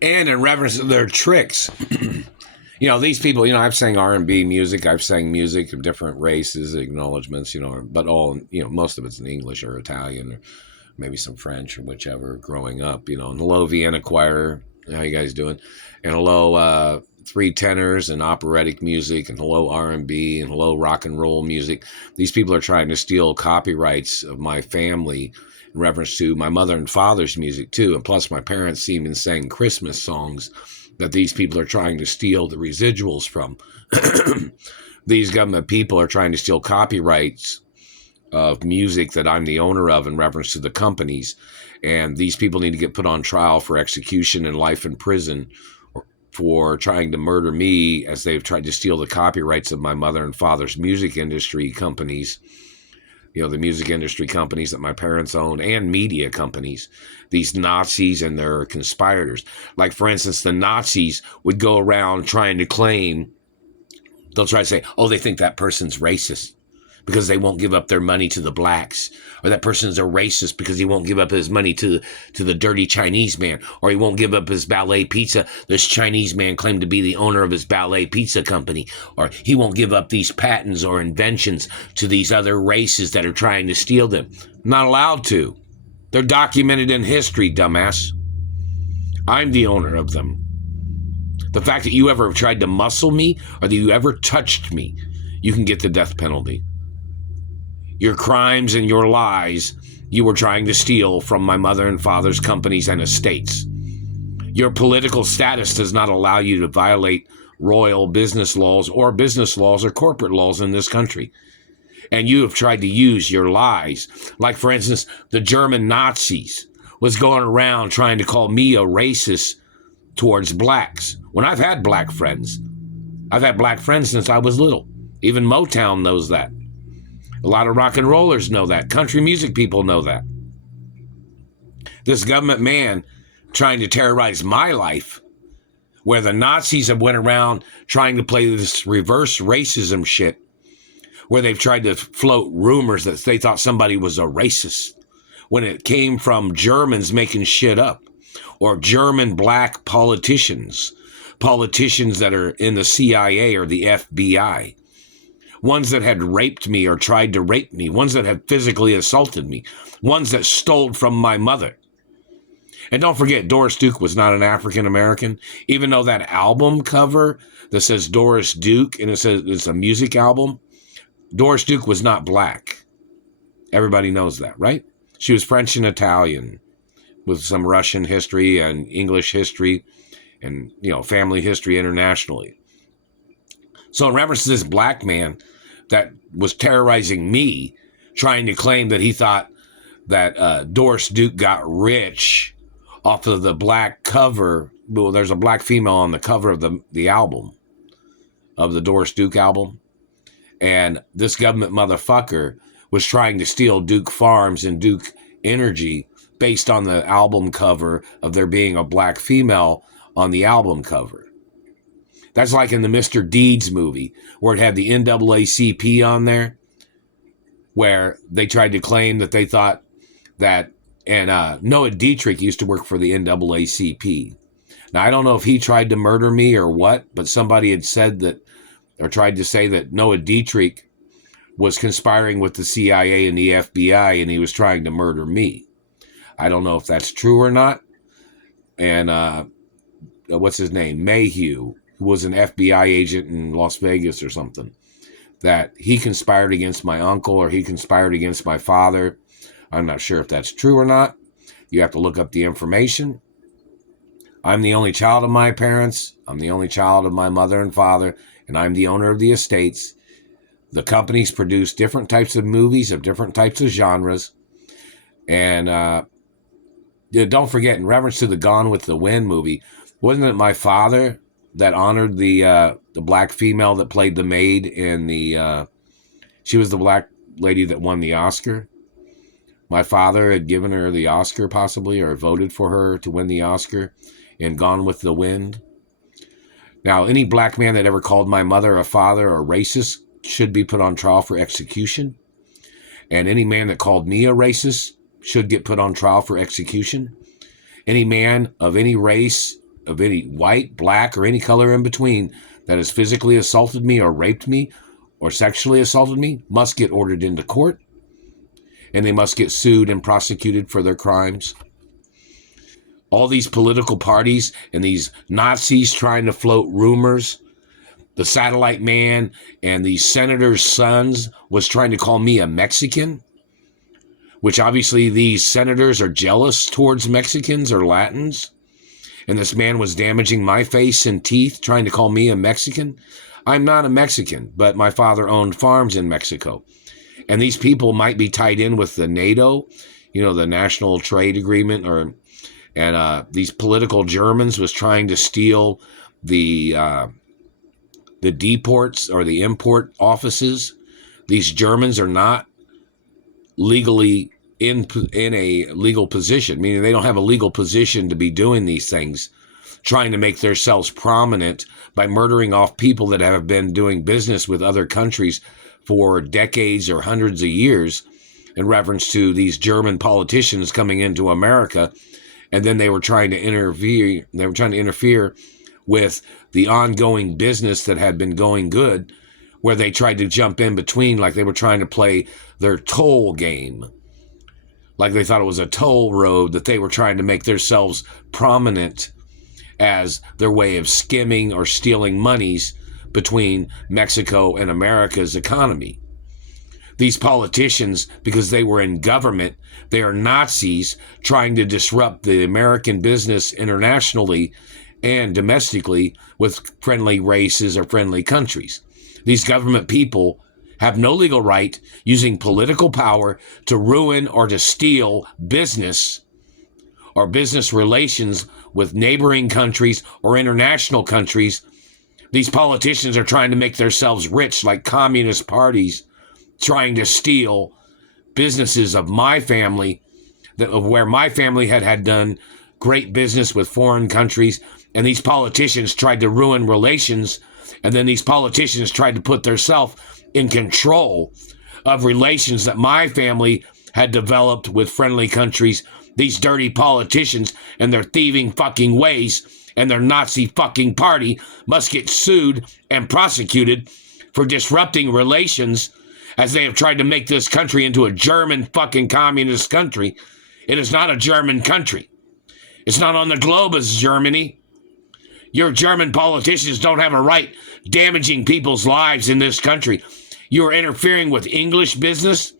And in reference to their tricks. These people, I've sang R&B music. I've sang music of different races, acknowledgments, but all, most of it's in English or Italian or maybe some French or whichever growing up, and hello, Vienna Choir. How you guys doing? And hello, three tenors and operatic music, and hello, R&B, and hello, rock and roll music. These people are trying to steal copyrights of my family in reference to my mother and father's music too. And plus my parents even sang Christmas songs that these people are trying to steal the residuals from. These government people are trying to steal copyrights of music that I'm the owner of in reference to the companies. And these people need to get put on trial for execution and life in prison for trying to murder me as they've tried to steal the copyrights of my mother and father's music industry companies. The music industry companies that my parents owned, and media companies, these Nazis and their conspirators. Like, for instance, the Nazis would go around trying to claim, they'll try to say, oh, they think that person's racist because they won't give up their money to the blacks, or that person's a racist because he won't give up his money to the dirty Chinese man, or he won't give up his ballet pizza. This Chinese man claimed to be the owner of his ballet pizza company, or he won't give up these patents or inventions to these other races that are trying to steal them. Not allowed to. They're documented in history, dumbass. I'm the owner of them. The fact that you ever tried to muscle me, or that you ever touched me, you can get the death penalty. Your crimes and your lies you were trying to steal from my mother and father's companies and estates. Your political status does not allow you to violate royal business laws or corporate laws in this country. And you have tried to use your lies. Like, for instance, the German Nazis was going around trying to call me a racist towards blacks. When I've had black friends. I've had black friends since I was little. Even Motown knows that. A lot of rock and rollers know that. Country music people know that. This government man trying to terrorize my life, where the Nazis have went around trying to play this reverse racism shit, where they've tried to float rumors that they thought somebody was a racist, when it came from Germans making shit up, or German black politicians that are in the CIA or the FBI. Ones that had raped me or tried to rape me, ones that had physically assaulted me, ones that stole from my mother. And don't forget, Doris Duke was not an African American, even though that album cover that says Doris Duke, and it says it's a music album, Doris Duke was not black. Everybody knows that, right? She was French and Italian with some Russian history and English history and, family history internationally. So in reference to this black man that was terrorizing me, trying to claim that he thought that Doris Duke got rich off of the black cover. Well, there's a black female on the cover of the album, of the Doris Duke album. And this government motherfucker was trying to steal Duke Farms and Duke Energy based on the album cover of there being a black female on the album cover. That's like in the Mr. Deeds movie, where it had the NAACP on there, where they tried to claim that they thought that, and Noah Dietrich used to work for the NAACP. Now, I don't know if he tried to murder me or what, but somebody had said that, or tried to say that Noah Dietrich was conspiring with the CIA and the FBI, and he was trying to murder me. I don't know if that's true or not. And what's his name? Mayhew, who was an FBI agent in Las Vegas or something, that he conspired against my uncle or he conspired against my father. I'm not sure if that's true or not. You have to look up the information. I'm the only child of my parents. I'm the only child of my mother and father, and I'm the owner of the estates. The companies produce different types of movies of different types of genres. And don't forget, in reference to the Gone with the Wind movie, wasn't it my father that honored the black female that played the maid in she was the black lady that won the Oscar? My father had given her the Oscar possibly, or voted for her to win the Oscar in Gone with the Wind. Now, any black man that ever called my mother, a father, or racist should be put on trial for execution. And any man that called me a racist should get put on trial for execution. Any man of any race, of any white, black, or any color in between that has physically assaulted me or raped me or sexually assaulted me must get ordered into court, and they must get sued and prosecuted for their crimes. All these political parties and these Nazis trying to float rumors, the satellite man and the senator's sons was trying to call me a Mexican, which obviously these senators are jealous towards Mexicans or Latins. And this man was damaging my face and teeth, trying to call me a Mexican. I'm not a Mexican, but my father owned farms in Mexico. And these people might be tied in with the NATO, the National Trade Agreement, and these political Germans was trying to steal the deports or the import offices. These Germans are not legally in a legal position, meaning they don't have a legal position to be doing these things, trying to make themselves prominent by murdering off people that have been doing business with other countries for decades or hundreds of years in reference to these German politicians coming into America. And then they were trying to interfere. They were trying to interfere with the ongoing business that had been going good, where they tried to jump in between, like they were trying to play their toll game. Like they thought it was a toll road that they were trying to make themselves prominent as their way of skimming or stealing monies between Mexico and America's economy. These politicians, because they were in government, they are Nazis trying to disrupt the American business internationally and domestically with friendly races or friendly countries. These government people have no legal right using political power to ruin or to steal business or business relations with neighboring countries or international countries. These politicians are trying to make themselves rich like communist parties, trying to steal businesses of my family, of where my family had done great business with foreign countries, and these politicians tried to ruin relations, and then these politicians tried to put themselves in control of relations that my family had developed with friendly countries. These dirty politicians and their thieving fucking ways and their Nazi fucking party must get sued and prosecuted for disrupting relations as they have tried to make this country into a German fucking communist country. It is not a German country. It's not on the globe as Germany. Your German politicians don't have a right damaging people's lives in this country. You are interfering with English business,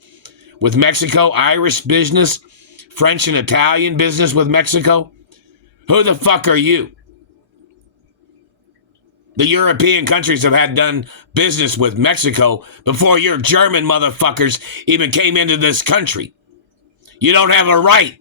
with Mexico, Irish business, French and Italian business with Mexico. Who the fuck are you? The European countries have had done business with Mexico before your German motherfuckers even came into this country. You don't have a right.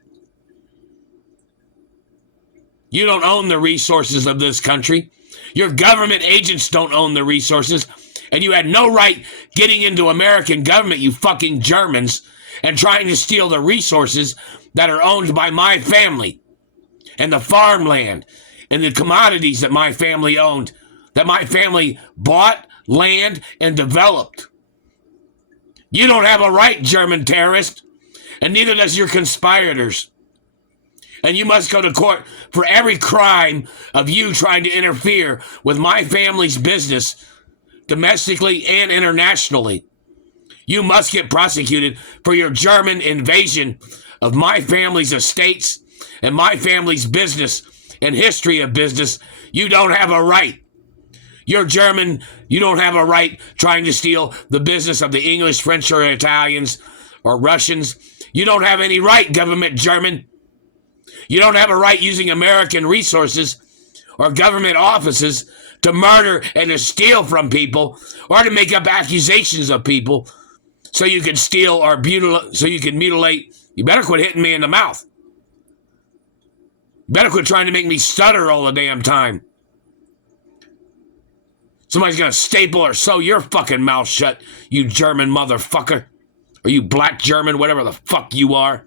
You don't own the resources of this country. Your government agents don't own the resources. And you had no right getting into American government, you fucking Germans, and trying to steal the resources that are owned by my family and the farmland and the commodities that my family owned, that my family bought land and developed. You don't have a right, German terrorist, and neither does your conspirators. And you must go to court for every crime of you trying to interfere with my family's business, domestically and internationally. You must get prosecuted for your German invasion of my family's estates and my family's business and history of business. You don't have a right. You're German. You don't have a right trying to steal the business of the English, French, or Italians or Russians. You don't have any right, government German. You don't have a right using American resources or government offices to murder and to steal from people or to make up accusations of people so you can steal or mutilate. You better quit hitting me in the mouth. You better quit trying to make me stutter all the damn time. Somebody's going to staple or sew your fucking mouth shut, you German motherfucker. Or you black German, whatever the fuck you are.